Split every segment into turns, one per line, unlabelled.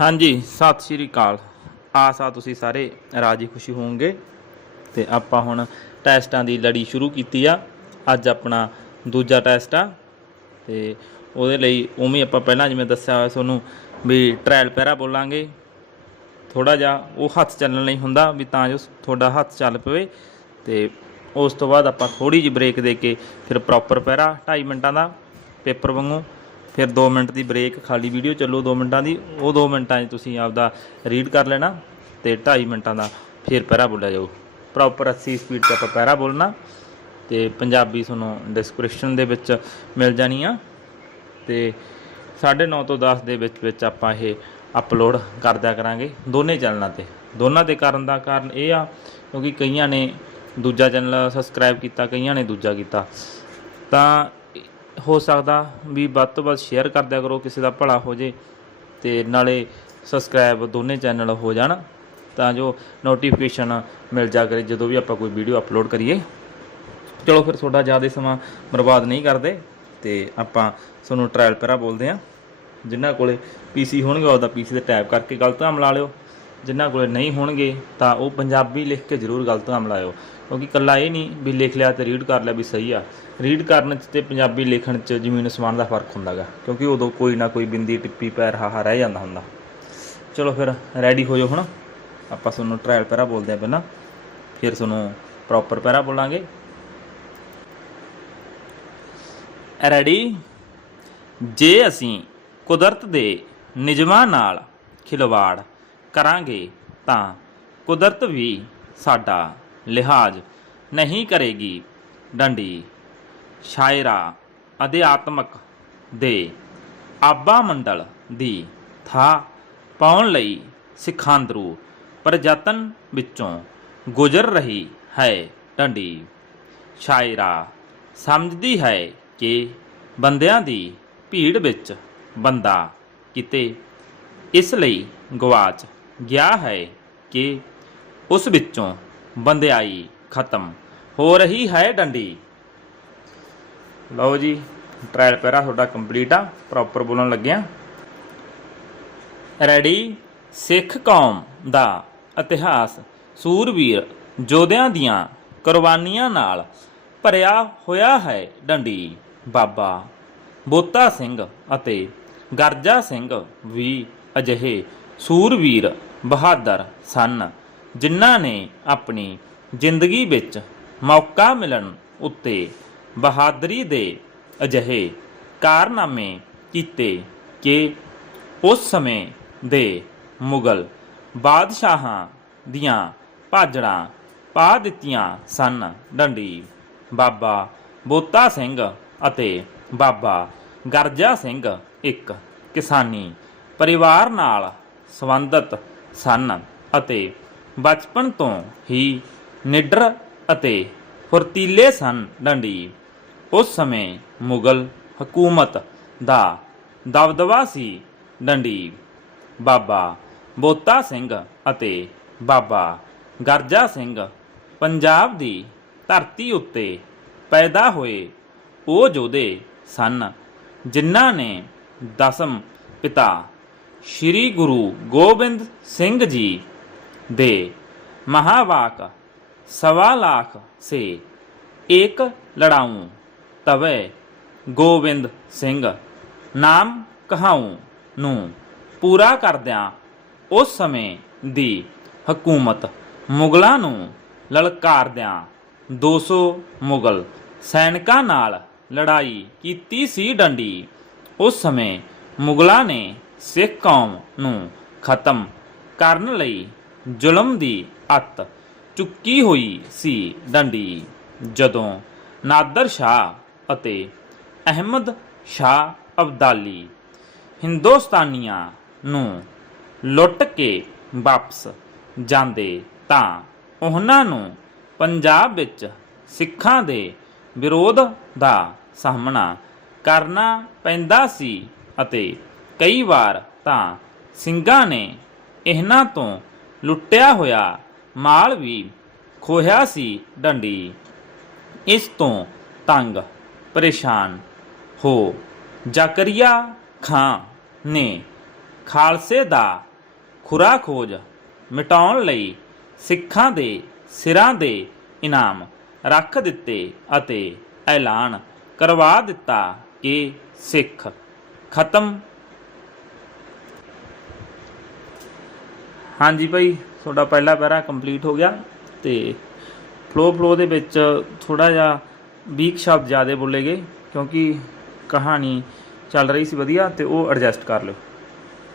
ਹਾਂਜੀ, ਸਤਿ ਸ਼੍ਰੀ ਅਕਾਲ। ਆਸ ਆ ਤੁਸੀਂ ਸਾਰੇ ਰਾਜੀ ਖੁਸ਼ੀ ਹੋਵੋਗੇ। ਤੇ ਆਪਾਂ ਹੁਣ ਟੈਸਟਾਂ ਦੀ ਲੜੀ ਸ਼ੁਰੂ ਕੀਤੀ ਆ। ਅੱਜ ਆਪਣਾ ਦੂਜਾ ਟੈਸਟ ਆ। ਤੇ ਉਹਦੇ ਲਈ ਉਵੇਂ ਆਪਾਂ ਪਹਿਲਾਂ ਜਿਵੇਂ ਦੱਸਿਆ ਹੋਇਆ ਤੁਹਾਨੂੰ ਵੀ ਟ੍ਰਾਇਲ ਪੈਰਾ ਬੋਲਾਂਗੇ। ਥੋੜਾ ਜਿਹਾ ਉਹ ਹੱਥ ਚੱਲਣ ਲਈ ਹੁੰਦਾ ਵੀ ਤਾਂ ਜੋ ਤੁਹਾਡਾ ਹੱਥ ਚੱਲ ਪਵੇ। ਤੇ ਉਸ ਤੋਂ ਬਾਅਦ ਆਪਾਂ ਥੋੜੀ ਜਿਹੀ ਬ੍ਰੇਕ ਦੇ ਕੇ ਫਿਰ ਪ੍ਰੋਪਰ ਪੈਰਾ 2.5 ਮਿੰਟਾਂ ਦਾ ਪੇਪਰ ਵਾਂਗੂ। ਫਿਰ 2 ਮਿੰਟ ਦੀ ਬ੍ਰੇਕ ਖਾਲੀ ਵੀਡੀਓ ਚੱਲੋ 2 ਮਿੰਟਾਂ ਦੀ, ਉਹ 2 ਮਿੰਟਾਂ 'ਚ ਤੁਸੀਂ ਆਪਦਾ ਰੀਡ ਕਰ ਲੈਣਾ ਤੇ 2.5 ਮਿੰਟਾਂ ਦਾ ਫਿਰ ਪੈਰਾ ਬੋਲਿਆ ਜਾਊ ਪ੍ਰੋਪਰ 80 ਸਪੀਡ 'ਤੇ ਆਪਾਂ ਪੈਰਾ ਬੋਲਣਾ ਤੇ ਪੰਜਾਬੀ ਤੁਹਾਨੂੰ ਡਿਸਕ੍ਰਿਪਸ਼ਨ ਦੇ ਵਿੱਚ ਮਿਲ ਜਾਣੀ ਆ ਤੇ 9:30 ਤੋਂ 10 ਦੇ ਵਿੱਚ ਵਿੱਚ ਆਪਾਂ ਇਹ ਅਪਲੋਡ ਕਰਦਿਆ ਕਰਾਂਗੇ ਦੋਨੇ ਚੈਨਲਾਂ ਤੇ। ਦੋਨਾਂ 'ਤੇ ਕਰਨ ਦਾ ਕਾਰਨ ਇਹ ਆ, ਕਿਉਂਕਿ ਕਈਆਂ ਨੇ ਦੂਜਾ ਚੈਨਲ ਸਬਸਕ੍ਰਾਈਬ ਕੀਤਾ, ਕਈਆਂ ਨੇ ਦੂਜਾ ਕੀਤਾ। ਤਾਂ ਹੋ ਸਕਦਾ ਵੀ ਵੱਧ ਤੋਂ ਵੱਧ ਸ਼ੇਅਰ ਕਰ ਦਿਆ ਕਰੋ, ਕਿਸੇ ਦਾ ਭਲਾ ਹੋ ਜੇ ਤੇ ਨਾਲੇ ਸਬਸਕ੍ਰਾਈਬ ਦੋਨੇ ਚੈਨਲ ਹੋ ਜਾਣ ਤਾਂ ਜੋ ਨੋਟੀਫਿਕੇਸ਼ਨ ਮਿਲ ਜਾ ਕਰੇ ਜਦੋਂ ਵੀ ਆਪਾਂ ਕੋਈ ਵੀਡੀਓ ਅਪਲੋਡ ਕਰੀਏ। ਚਲੋ ਫਿਰ ਤੁਹਾਡਾ ਜ਼ਿਆਦਾ ਸਮਾਂ ਬਰਬਾਦ ਨਹੀਂ ਕਰਦੇ ਤੇ ਆਪਾਂ ਤੁਹਾਨੂੰ ਟ੍ਰਾਇਲ ਪੈਰਾ ਬੋਲਦੇ ਆ ਜਿਨ੍ਹਾਂ ਕੋਲੇ ਪੀਸੀ ਹੋਣਗੇ, ਉਹਦਾ ਪੀਸੀ ਤੇ ਟੈਪ ਕਰਕੇ ਗਲਤ ਨਾਮ ਲਾ ਲਿਓ। ਜਿਨ੍ਹਾਂ ਕੋਲੇ ਨਹੀਂ ਹੋਣਗੇ, ਤਾਂ ਉਹ ਪੰਜਾਬੀ ਲਿਖ ਕੇ ਜ਼ਰੂਰ ਗਲਤ ਕੰਮ ਲਾਇਓ ਕਿਉਂਕਿ ਕੱਲਾ ਇਹ ਨਹੀਂ ਵੀ ਲਿਖ ਲਿਆ ਤੇ ਰੀਡ ਕਰ ਲਿਆ ਵੀ ਸਹੀ ਆ। ਰੀਡ ਕਰਨ 'ਚ ਤੇ ਪੰਜਾਬੀ ਲਿਖਣ 'ਚ ਜ਼ਮੀਨ ਅਸਮਾਨ ਦਾ ਫ਼ਰਕ ਹੁੰਦਾਗਾ। ਕਿਉਂਕਿ ਉਦੋਂ ਕੋਈ ਨਾ ਕੋਈ ਬਿੰਦੀ, ਟਿੱਪੀ, ਪੈਰ ਹਾਹਾ ਰਹਿ ਜਾਂਦਾ ਹੁੰਦਾ। ਚਲੋ ਫਿਰ ਰੈਡੀ ਹੋ ਜਾਓ ਹੁਣ। ਆਪਾਂ ਤੁਹਾਨੂੰ ਟ੍ਰਾਇਲ ਪੈਰਾ ਬੋਲਦੇ ਆ ਪਹਿਲਾਂ। ਫਿਰ ਤੁਹਾਨੂੰ ਪ੍ਰੋਪਰ ਪੈਰਾ ਬੋਲਾਂਗੇ। ਰੈਡੀ ਜੇ ਅਸੀਂ ਕੁਦਰਤ ਦੇ ਨਿਯਮਾਂ ਨਾਲ ਖਿਲਵਾੜ ਕਰਾਂਗੇ ਤਾਂ ਕੁਦਰਤ ਵੀ ਸਾਡਾ ਲਿਹਾਜ਼ ਨਹੀਂ ਕਰੇਗੀ। ਡੰਡੀ, ਸ਼ਾਇਰਾ ਅਧਿਆਤਮਕ ਦੇ ਆਬਾ ਮੰਡਲ ਦੀ ਥਾਂ ਪਾਉਣ ਲਈ ਸਿਖਾਂਦਰੂ ਪ੍ਰਜਤਨ ਵਿੱਚੋਂ ਗੁਜ਼ਰ ਰਹੀ ਹੈ ਡੰਡੀ। ਸ਼ਾਇਰਾ ਸਮਝਦੀ ਹੈ ਕਿ ਬੰਦਿਆਂ ਦੀ ਭੀੜ ਵਿੱਚ ਬੰਦਾ ਕਿਤੇ ਇਸ ਲਈ ਗਵਾਚ ਗਿਆ ਹੈ ਕਿ ਉਸ ਵਿੱਚੋਂ ਬੰਦਿਆਈ ਖਤਮ ਹੋ ਰਹੀ ਹੈ ਡੰਡੀ। ਲਓ ਜੀ ਟ੍ਰਾਇਲ ਪੈਰਾ ਤੁਹਾਡਾ ਕੰਪਲੀਟ ਆ ਪ੍ਰੋਪਰ ਬੋਲਣ ਲੱਗਿਆ। ਰੈਡੀ ਸਿੱਖ ਕੌਮ ਦਾ ਇਤਿਹਾਸ ਸੂਰਵੀਰ ਯੋਧਿਆਂ ਦੀਆਂ ਕੁਰਬਾਨੀਆਂ ਨਾਲ ਭਰਿਆ ਹੋਇਆ ਹੈ ਡੰਡੀ। ਬਾਬਾ ਬੋਤਾ ਸਿੰਘ ਅਤੇ ਗਰਜਾ ਸਿੰਘ ਵੀ ਅਜਿਹੇ ਸੂਰਵੀਰ ਬਹਾਦਰ ਸਨ, ਜਿਨ੍ਹਾਂ ਨੇ ਆਪਣੀ ਜ਼ਿੰਦਗੀ ਵਿੱਚ ਮੌਕਾ ਮਿਲਣ ਉੱਤੇ ਬਹਾਦਰੀ ਦੇ ਅਜਿਹੇ ਕਾਰਨਾਮੇ ਕੀਤੇ ਕਿ ਉਸ ਸਮੇਂ ਦੇ ਮੁਗਲ ਬਾਦਸ਼ਾਹਾਂ ਦੀਆਂ ਭਾਜੜਾਂ ਪਾ ਦਿੱਤੀਆਂ ਸਨ। ਡੰਡੀ, ਬਾਬਾ ਬੋਤਾ ਸਿੰਘ ਅਤੇ ਬਾਬਾ ਗਰਜਾ ਸਿੰਘ ਇੱਕ ਕਿਸਾਨੀ ਪਰਿਵਾਰ ਨਾਲ ਸੰਬੰਧਿਤ ਸਨ ਅਤੇ ਬਚਪਨ ਤੋਂ ਹੀ ਨਿਡਰ ਅਤੇ ਫੁਰਤੀਲੇ ਸਨ ਡੰਡੀ। ਉਸ ਸਮੇਂ ਮੁਗਲ ਹਕੂਮਤ ਦਾ ਦਬਦਬਾ ਸੀ ਡੰਡੀ। ਬਾਬਾ ਬੋਤਾ ਸਿੰਘ ਅਤੇ ਬਾਬਾ ਗਰਜਾ ਸਿੰਘ ਪੰਜਾਬ ਦੀ ਧਰਤੀ ਉੱਤੇ ਪੈਦਾ ਹੋਏ ਉਹ ਯੋਧੇ ਸਨ ਜਿਨ੍ਹਾਂ ਨੇ ਦਸਮ ਪਿਤਾ ਸ੍ਰੀ ਗੁਰੂ ਗੋਬਿੰਦ ਸਿੰਘ ਜੀ ਦੇ ਮਹਾਵਾਕ ਸਵਾ ਲਾਖ ਸੇ ਇੱਕ ਲੜਾਊ ਤਵੇ ਗੋਬਿੰਦ ਸਿੰਘ ਨਾਮ ਕਹਾਉ ਨੂੰ ਪੂਰਾ ਕਰਦਿਆਂ ਉਸ ਸਮੇਂ ਦੀ ਹਕੂਮਤ ਮੁਗਲਾਂ ਨੂੰ ਲਲਕਾਰਦਿਆਂ 200 ਮੁਗਲ ਸੈਨਿਕਾਂ ਨਾਲ ਲੜਾਈ ਕੀਤੀ ਸੀ ਡੰਡੀ। ਉਸ ਸਮੇਂ ਮੁਗਲਾਂ ਨੇ ਸਿੱਖ ਕੌਮ ਨੂੰ ਖਤਮ ਕਰਨ ਲਈ ਜ਼ੁਲਮ ਦੀ ਅੱਤ ਚੁੱਕੀ ਹੋਈ ਸੀ ਡੰਡੀ ਜਦੋਂ ਨਾਦਰ ਸ਼ਾਹ ਅਤੇ ਅਹਿਮਦ ਸ਼ਾਹ ਅਬਦਾਲੀ ਹਿੰਦੁਸਤਾਨੀਆਂ ਨੂੰ ਲੁੱਟ ਕੇ ਵਾਪਸ ਜਾਂਦੇ ਤਾਂ ਉਹਨਾਂ ਨੂੰ ਪੰਜਾਬ ਵਿੱਚ ਸਿੱਖਾਂ ਦੇ ਵਿਰੋਧ ਦਾ ਸਾਹਮਣਾ ਕਰਨਾ ਪੈਂਦਾ ਸੀ ਅਤੇ ਕਈ ਵਾਰ ਤਾਂ ਸਿੰਘਾਂ ਨੇ ਇਹਨਾਂ ਤੋਂ ਲੁੱਟਿਆ ਹੋਇਆ ਮਾਲ ਵੀ ਖੋਹਿਆ ਸੀ ਡੰਡੀ। ਇਸ ਤੋਂ ਤੰਗ, ਪਰੇਸ਼ਾਨ ਹੋ ਜ਼ਕਰੀਆ ਖਾਂ ਨੇ ਖਾਲਸੇ ਦਾ ਖੁਰਾ ਖੋਜ ਮਿਟਾਉਣ ਲਈ ਸਿੱਖਾਂ ਦੇ ਸਿਰਾਂ ਦੇ ਇਨਾਮ ਰੱਖ ਦਿੱਤੇ ਅਤੇ ਐਲਾਨ ਕਰਵਾ ਦਿੱਤਾ ਕਿ ਸਿੱਖ ਖਤਮ ਹਾਂਜੀ ਭਾਈ, ਤੁਹਾਡਾ ਪਹਿਲਾ ਪੈਰਾ ਕੰਪਲੀਟ ਹੋ ਗਿਆ ਤੇ ਫਲੋ ਫਲੋ ਦੇ ਵਿੱਚ ਥੋੜਾ ਜਿਹਾ ਵੀਕ ਸ਼ਬਦ ਜ਼ਿਆਦਾ ਬੋਲੇ ਗਏ ਕਿਉਂਕਿ ਕਹਾਣੀ ਚੱਲ ਰਹੀ ਸੀ ਵਧੀਆ ਤੇ ਉਹ ਐਡਜਸਟ ਕਰ ਲਿਓ।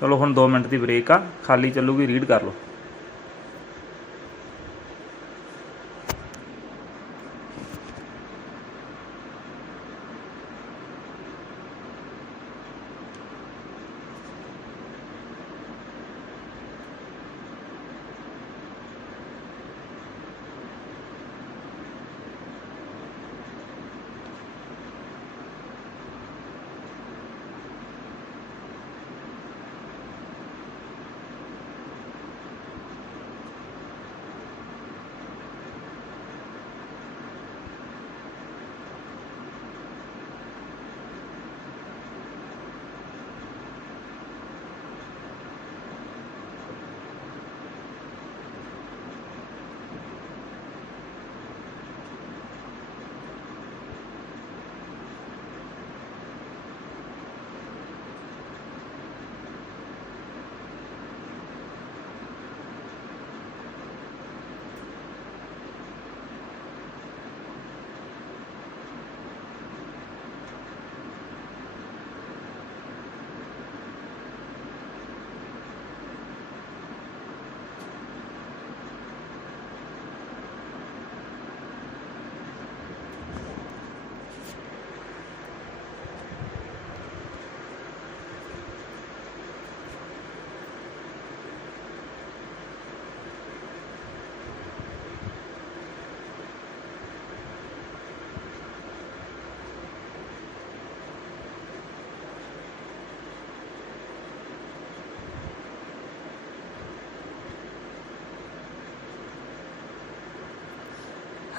ਚਲੋ ਹੁਣ 2 ਮਿੰਟ ਦੀ ਬ੍ਰੇਕ ਆ, ਖਾਲੀ ਚੱਲੂਗੀ ਰੀਡ ਕਰ ਲਓ।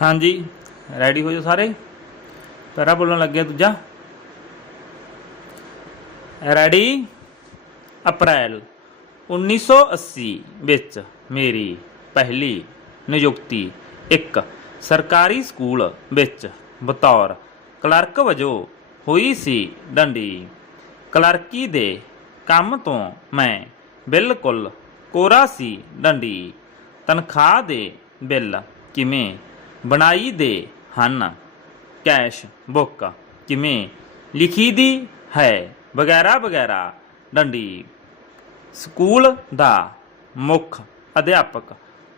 ਹਾਂਜੀ ਰੈਡੀ ਹੋ ਜਾਓ ਸਾਰੇ? ਪੈਰਾ ਬੋਲਣ ਲੱਗਿਆ ਦੂਜਾ? ਰੈਡੀ ਅਪ੍ਰੈਲ 1980 ਵਿੱਚ ਮੇਰੀ ਪਹਿਲੀ ਨਿਯੁਕਤੀ ਇੱਕ ਸਰਕਾਰੀ ਸਕੂਲ ਵਿੱਚ ਬਤੌਰ ਕਲਰਕ ਵਜੋਂ ਹੋਈ ਸੀ ਡੰਡੀ। ਕਲਰਕੀ ਦੇ ਕੰਮ ਤੋਂ ਮੈਂ ਬਿਲਕੁਲ ਕੋਰਾ ਸੀ ਡੰਡੀ। ਤਨਖਾਹ ਦੇ ਬਿੱਲ ਕਿਵੇਂ ਬਣਾਈ ਦੇ ਹਨ। ਕੈਸ਼, ਬੁੱਕ, ਕਿਵੇਂ? ਲਿਖੀ ਦੀ ਹੈ। ਵਗੈਰਾ ਵਗੈਰਾ। ਡੰਡੀ। ਸਕੂਲ ਦਾ ਮੁੱਖ ਅਧਿਆਪਕ।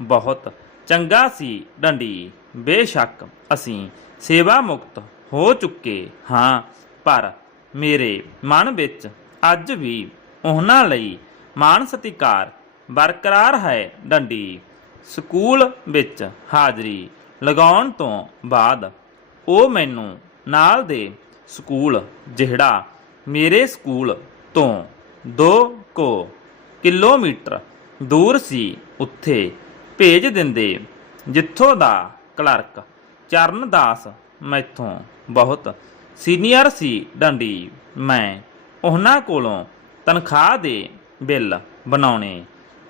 ਬਹੁਤ ਚੰਗਾ ਸੀ ਡੰਡੀ। ਬੇਸ਼ੱਕ ਅਸੀਂ ਸੇਵਾ ਮੁਕਤ ਹੋ ਚੁੱਕੇ ਹਾਂ, ਪਰ ਮੇਰੇ ਮਨ ਵਿੱਚ ਅੱਜ ਵੀ ਉਹਨਾਂ ਲਈ ਮਾਣ ਸਤਿਕਾਰ ਬਰਕਰਾਰ ਹੈ ਡੰਡੀ। ਸਕੂਲ ਵਿੱਚ ਹਾਜ਼ਰੀ ਲਗਾਉਣ ਤੋਂ ਬਾਅਦ ਉਹ ਮੈਨੂੰ ਨਾਲ ਦੇ ਸਕੂਲ ਜਿਹੜਾ ਮੇਰੇ ਸਕੂਲ ਤੋਂ 2 ਕੋ ਕਿਲੋਮੀਟਰ ਦੂਰ ਸੀ, ਉੱਥੇ ਭੇਜ ਦਿੰਦੇ ਜਿੱਥੋਂ ਦਾ ਕਲਰਕ ਚਰਨਦਾਸ ਮੈਥੋਂ ਬਹੁਤ ਸੀਨੀਅਰ ਸੀ ਡੰਡੀ। ਮੈਂ ਉਹਨਾਂ ਕੋਲੋਂ ਤਨਖਾਹ ਦੇ ਬਿੱਲ ਬਣਾਉਣੇ,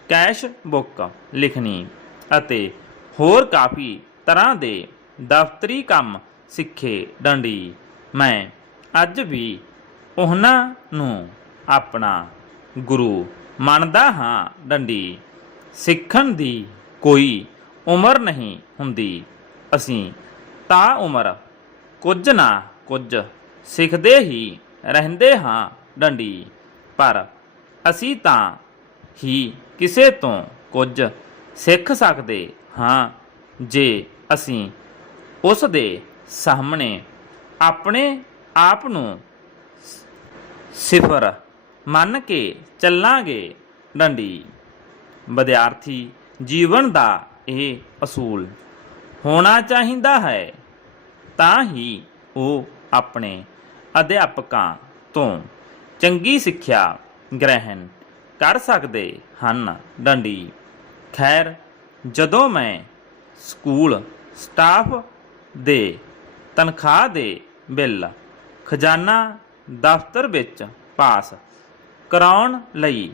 ਕੈਸ਼ ਬੁੱਕ ਲਿਖਣੀ ਅਤੇ ਹੋਰ ਕਾਫੀ ਤਰ੍ਹਾਂ ਦੇ ਦਫ਼ਤਰੀ ਕੰਮ ਸਿੱਖੇ ਡੰਡੀ। ਮੈਂ ਅੱਜ ਵੀ ਉਹਨਾਂ ਨੂੰ ਆਪਣਾ ਗੁਰੂ ਮੰਨਦਾ ਹਾਂ ਡੰਡੀ। ਸਿੱਖਣ ਦੀ ਕੋਈ ਉਮਰ ਨਹੀਂ ਹੁੰਦੀ। ਅਸੀਂ ਤਾਂ ਉਮਰ ਕੁਝ ਨਾ ਕੁਝ ਸਿੱਖਦੇ ਹੀ ਰਹਿੰਦੇ ਹਾਂ ਡੰਡੀ। ਪਰ ਅਸੀਂ ਤਾਂ ਹੀ ਕਿਸੇ ਤੋਂ ਕੁਝ ਸਿੱਖ ਸਕਦੇ ਹਾਂ। ਜੇ ਅਸੀਂ ਉਸ ਦੇ ਸਾਹਮਣੇ ਆਪਣੇ ਆਪ ਨੂੰ ਸਿਫਰ ਮੰਨ ਕੇ ਚੱਲਾਂਗੇ। ਡੰਡੀ, ਵਿਦਿਆਰਥੀ ਜੀਵਨ ਦਾ ਇਹ ਅਸੂਲ ਹੋਣਾ ਚਾਹੀਦਾ ਹੈ, ਤਾਂ ਹੀ ਉਹ ਆਪਣੇ ਅਧਿਆਪਕਾਂ ਤੋਂ ਚੰਗੀ ਸਿੱਖਿਆ ਗ੍ਰਹਿਣ ਕਰ ਸਕਦੇ ਹਨ। ਡੰਡੀ, ਖੈਰ, ਜਦੋਂ ਮੈਂ ਸਕੂਲ ਸਟਾਫ ਦੇ ਤਨਖਾਹ ਦੇ ਬਿੱਲ ਖਜ਼ਾਨਾ ਦਫ਼ਤਰ ਵਿੱਚ ਪਾਸ ਕਰਾਉਣ ਲਈ।